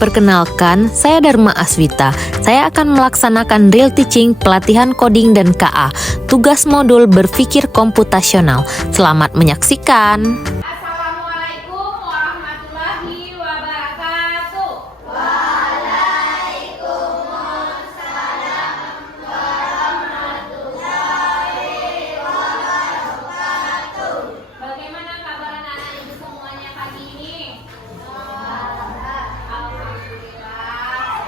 Perkenalkan, saya Dharma Aswita. Saya akan melaksanakan real teaching, pelatihan coding dan KA, tugas modul berpikir komputasional. Selamat menyaksikan. Assalamualaikum warahmatullahi wabarakatuh. Bagaimana kabar anak-anak ibu semuanya pagi ini? Alhamdulillah sehat.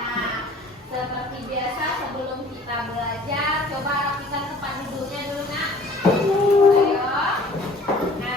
Nah, seperti biasa sebelum kita belajar, coba rapikan tempat duduknya dulu nak. Ayo. Nah,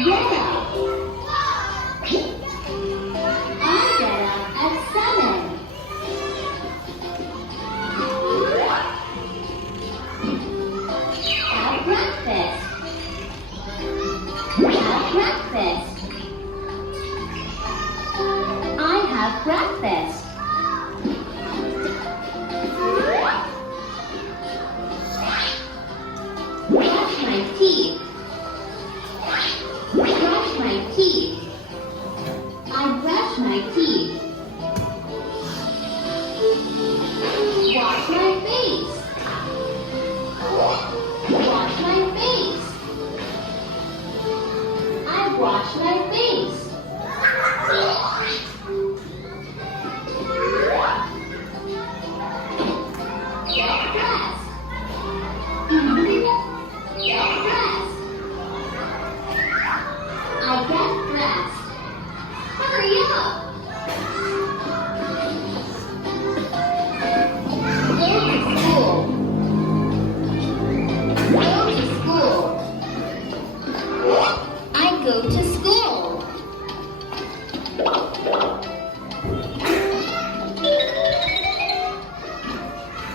I get up at 7. Have breakfast. Have breakfast. I have breakfast. Brush my teeth. Brush my teeth. I brush my teeth. Wash my face. Wash my face. I wash my face. Get dressed. Get dressed. I get dressed. Hurry up. Go to school. Go to school. I go to school.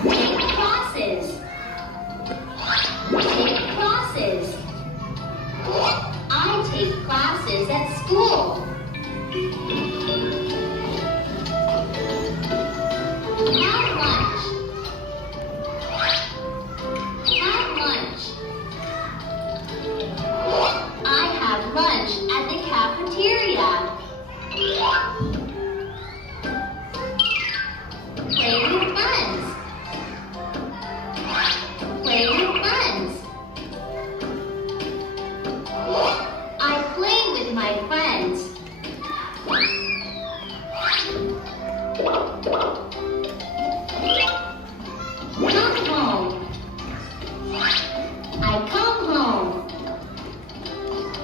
Take classes. Take classes. I take classes at school. Have lunch. Have lunch. I have lunch at the cafeteria. Play with friends. Play with friends. I play with my friends. Come home. I come home.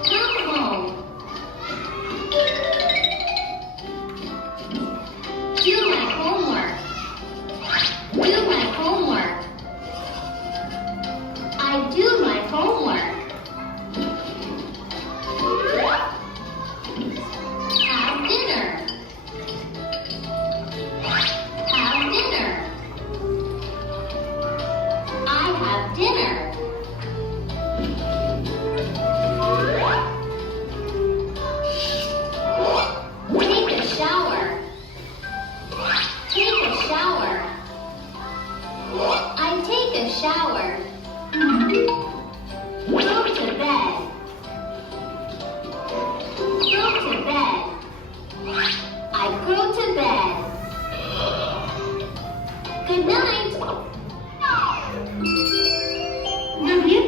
Come home. Do my homework. Do my homework. I do my homework. Have dinner. Have dinner. I have dinner. Take a shower. Take a shower. I take a shower. Go to bed. Go to bed. I go to bed. Good night. Được biết.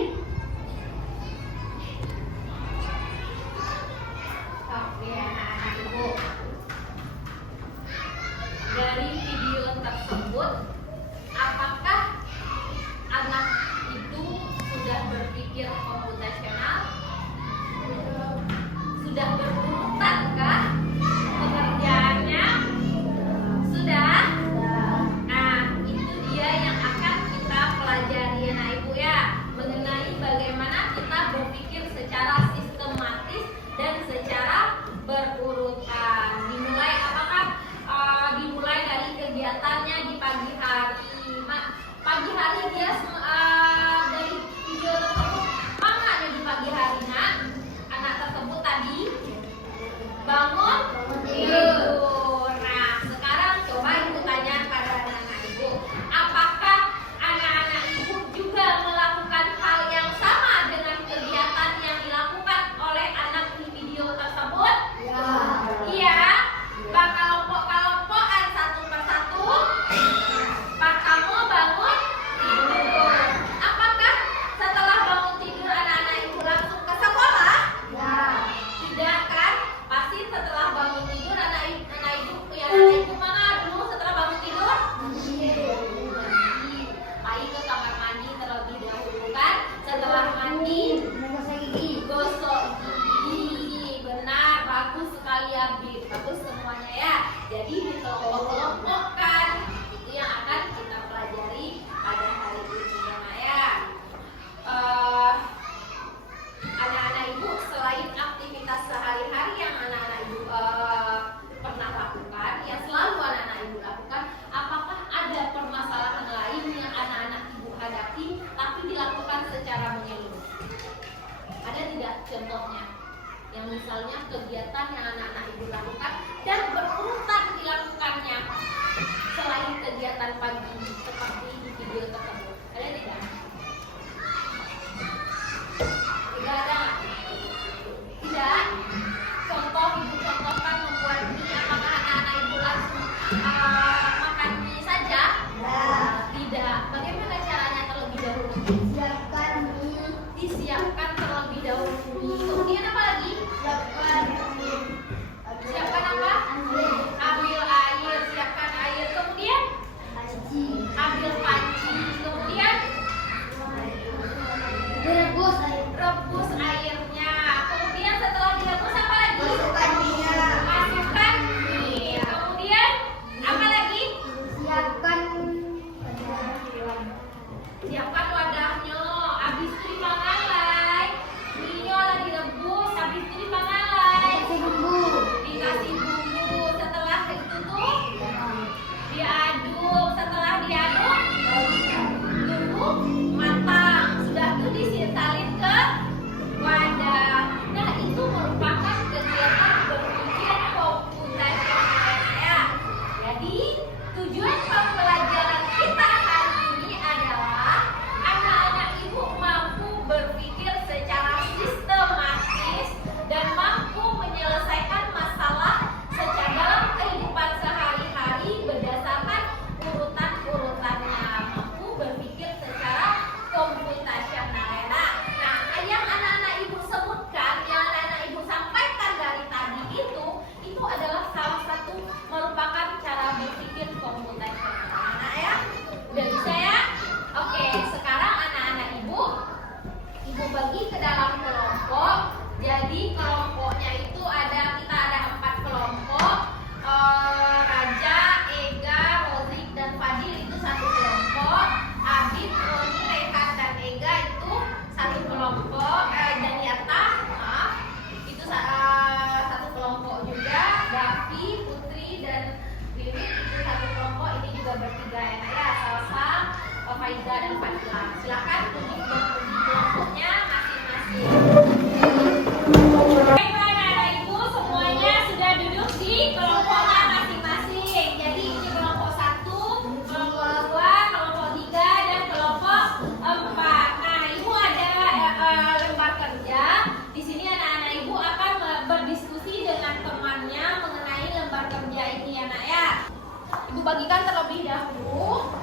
contohnya? Yang misalnya kegiatan yang anak-anak ibu lakukan dan berurutan dilakukannya selain kegiatan pagi seperti di video tersebut. Ada tidak? Tidak ada. Tidak. Contoh ibu contohkan membuat mie. Apakah anak-anak ibu langsung makan mie saja? Tidak. Bagaimana caranya terlebih dahulu? Disiapkan terlebih dahulu. Kemudian apa lagi? Siapkan apa? Ambil air, siapkan air. Kemudian ambil panci. Kemudian rebus airnya. Kemudian setelah direbus apa lagi? Masukkan mie. Kemudian apa lagi? Siapkan wadahnya. Habis itu dipangalai. Mie-nya lah direbus. Habis itu dipangalai. Dikasih bumbu. Setelah itu tuh diaduk. Setelah diaduk tunggu matang. Sudah itu disalin ke wadah. Nah, itu merupakan kegiatan berpikir komputasional ya. Jadi tujuan pembelajaran kita hari ini adalah anak-anak ibu mampu berpikir secara sistematis dan mampu menyelesaikan masalah secara dalam kehidupan sehari-hari berdasarkan urutan-urutannya, mampu berpikir secara komputasional ya. Nah, yang anak-anak ibu sebutkan, yang anak-anak ibu sampaikan dari tadi itu adalah salah satu merupakan cara berpikir komputasional. Nah ya, udah bisa ya? Oke, sekarang anak-anak ibu bagi ke dalam kelompok. Jadi kelompoknya itu kita ada 4 kelompok. Raja, Ega, Rozik, dan Fadil itu satu kelompok. Abid, Roni, Rehan, dan Ega itu satu kelompok. Dan Yata, itu satu kelompok juga. Davi, Putri, dan Wiwit itu satu kelompok. Ini juga bertiga ya. Salsa, Faiza, dan Fadila. Silakan tunjuk kelompoknya masing-masing. Baik, anak-anak ibu semuanya sudah duduk di kelompoknya masing-masing. Jadi ini kelompok 1, kelompok 2, kelompok 3, dan kelompok 4. Nah, ibu ada lembar kerja. Di sini anak-anak ibu akan berdiskusi dengan temannya mengenai lembar kerja ini ya nak ya. Ibu bagikan terlebih dahulu.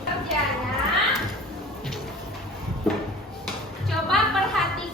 Kerjanya, coba perhatikan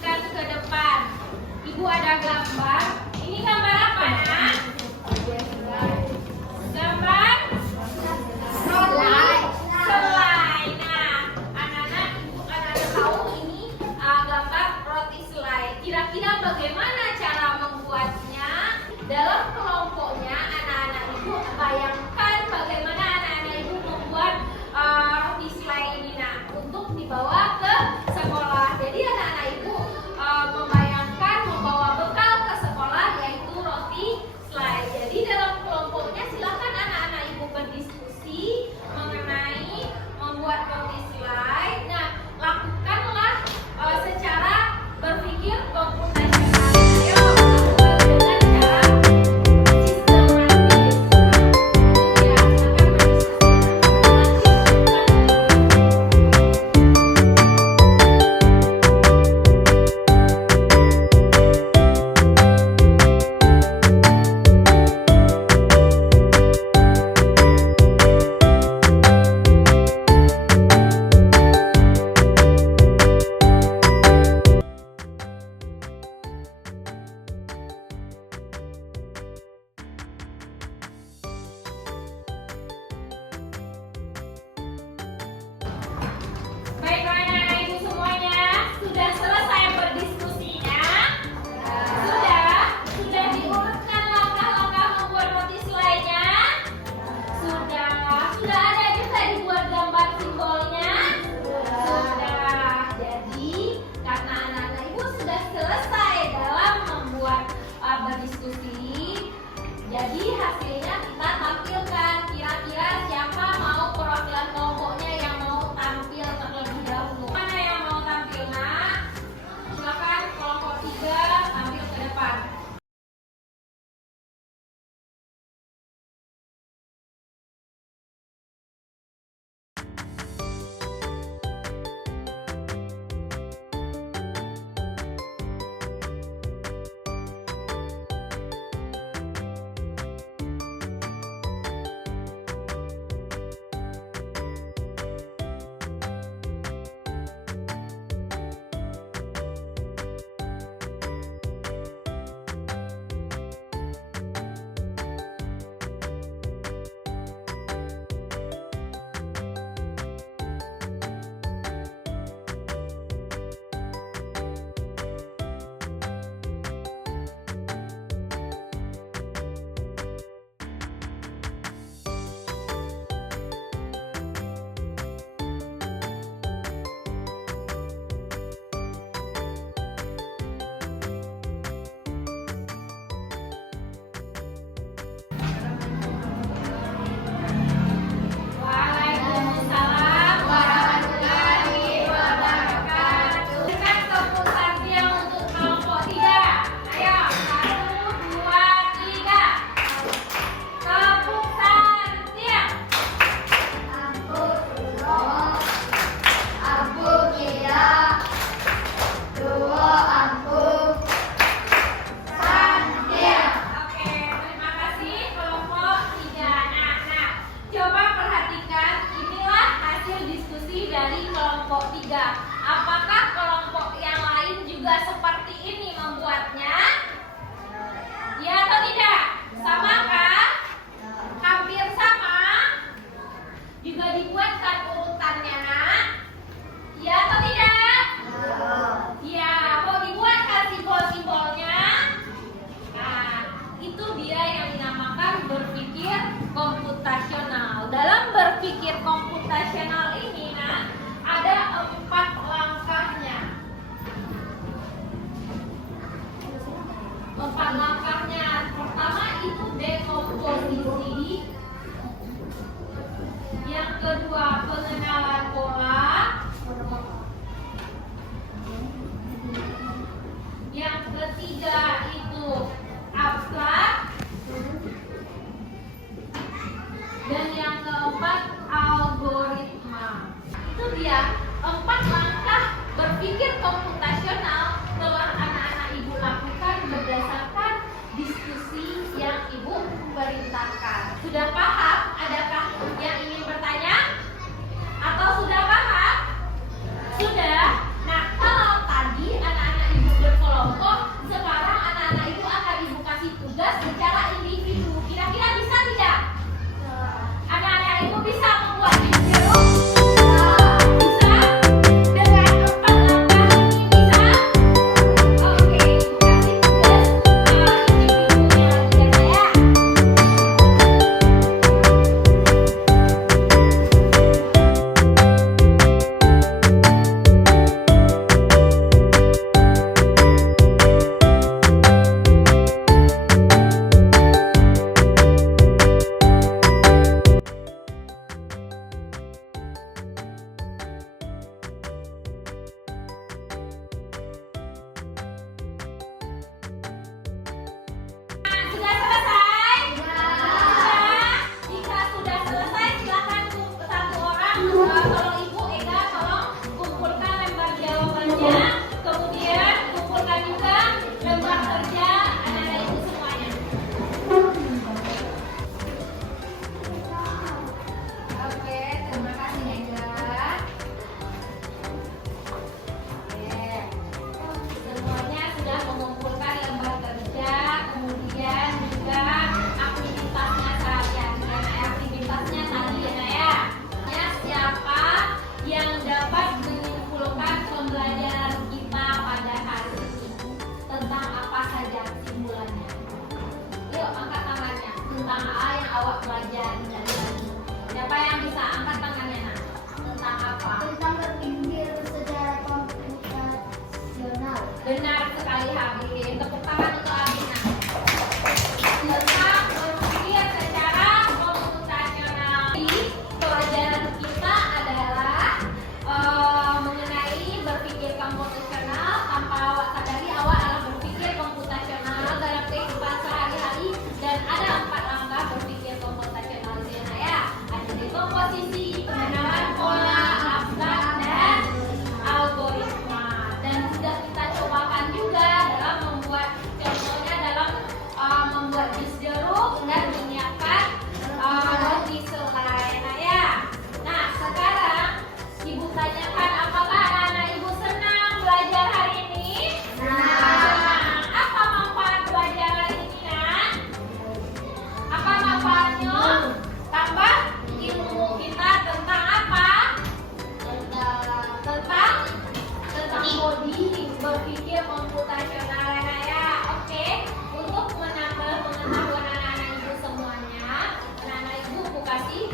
dikasih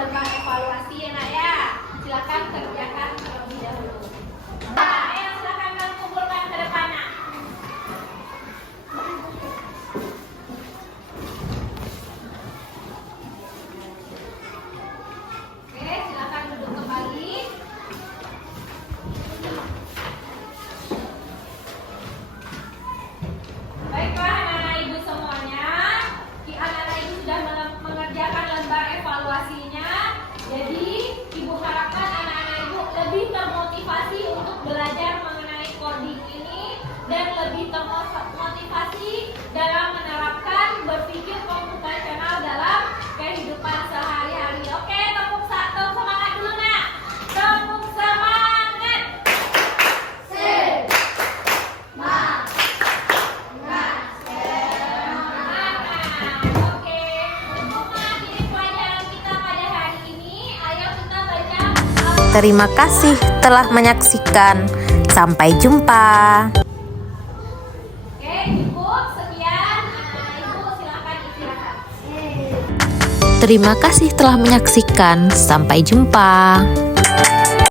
lembar evaluasi ya nak ya. Silakan kerjakan terlebih dahulu. Nah, ayo silakan kalian kumpulkan ke depan nak. Oke, silakan duduk kembali. Baiklah anak-anak ibu semuanya, anak-anak ibu sudah mengerjakan lembar evaluasinya. Jadi ibu harapkan anak-anak ibu lebih termotivasi untuk belajar mengenai coding ini dan lebih termotivasi dalam menerapkan berpikir komputasional dalam kehidupan sehari-hari. Oke, tepuk semangat dulu nak. Tepuk semangat. Oke, untuk mengakhiri pelajaran kita pada hari ini, ayo kita baca. Terima kasih telah menyaksikan. Sampai jumpa. Oke, cukup sekian. Ibu silakan istirahat. Terima kasih telah menyaksikan. Sampai jumpa.